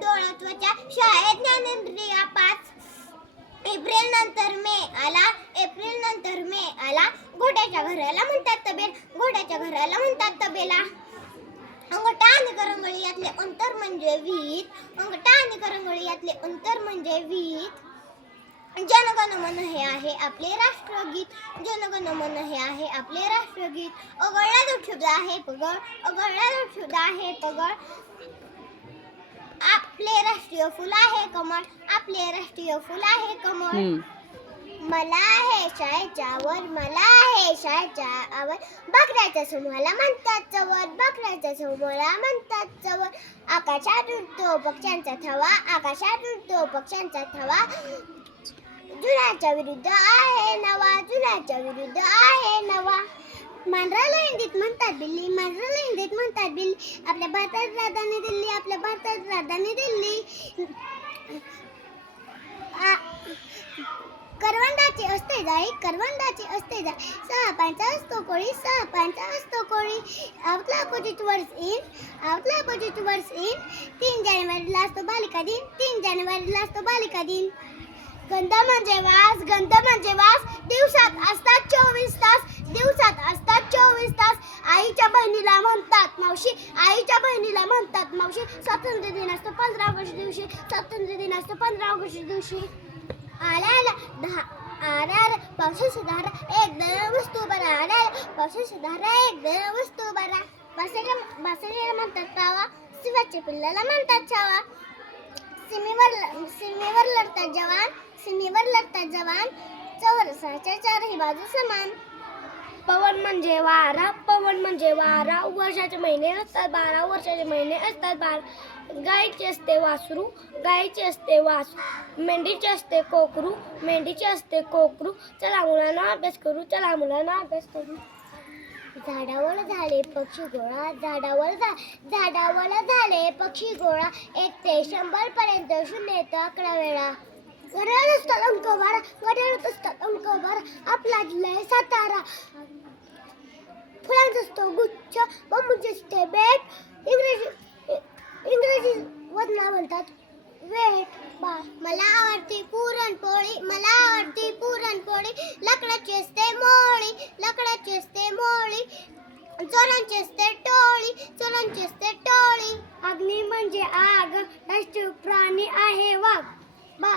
डोळा त्वचा शाळेत ज्ञानेंद्रिया 5 एप्रिल नंतर मे आला घोड्याच्या घराला म्हणतात तबेल घोड्याच्या घराला म्हणतात तबेला. अंगठा आणि करंगळी यातले अंतर म्हणजे वीत अंगठा आणि करंगळी यातले अंतर म्हणजे वीत. जनगण मन हे आहे आपले राष्ट्रगीत जनगण मन हे आहे आपले राष्ट्रगीत. अगळला जो शब्द आहे पगळ अगळला जो शब्द आहे पगळ. आपले राष्ट्रीय फुल आहे कमळ आपले राष्ट्रीय फुल आहे कमळ. मला आहे शाळेच्या वर मला आहे शाळेच्या आवर बकऱ्याच्या समूहाला म्हणतात चवर बकऱ्याच्या समूहाला म्हणतात चवर. आकाशात उडतो पक्ष्यांचा थवा आकाशात उडतो पक्ष्यांचा थवा. जुन्याच्या विरुद्ध आहे नवा जुन्याच्या विरुद्ध आहे नवा. मांजराला हिंदीत म्हणतात बिल्ली मांजराला हिंदीत म्हणतात बिल्ली. आपल्या भारतात राजधानी दिल्ली आपल्या भारतात राजधानी दिल्ली. करवंदाची असते जाळी करवंदाची असते जाळी. 6 पायांचा असतो कोळी 6 पायांचा असतो कोळी. आवतला अपोजिट वर्ड्स इन 3 जानेवारीला असतो बालिका दिन 3 जानेवारीला असतो बालिका दिन. गंध म्हणजे वास दिवसात असतात 24 तास दिवसात असतात 24 तास. आईच्या बहिणीला म्हणतात मावशी आईच्या बहिणीला म्हणतात मावशी. स्वातंत्र्य दिन असतो 15 ऑगस्ट दिवशी स्वातंत्र्य दिन असतो 15 ऑगस्ट दिवशी. आला पावसाची धारा एक दर वस्तू बरा आला पावसाची धारा एक दर वस्तू बरा. बासरीला म्हणतात पावा शिवाच्या पिल्लाला म्हणतात छावा. सीमेवर लढतात जवान चौरसाच्या चारही बाजू समान. पवन म्हणजे वारा वर्षाचे महिने असतात 12 वर्षाचे महिने असतात 12. गायीचे असते वासरू मेंढीचे असते कोकरू. चला मुलांना अभ्यास करू झाडावर झाले पक्षी गोळा 1 ते 100 पर्यंत 0 ते 11 वेळा. घड्याळ असतात अंक बारा आपला जिल्हा आहे सातारा. फुलांचा असतो गुच्छ बांबूचे असते बेट इंग्रजी वदना म्हणतात वेट. मला आवडते पुरणपोळी लाकडाची असते मोळी चोरांची असते टोळी. अग्नी म्हणजे आग राष्ट्रीय प्राणी आहे वाघ.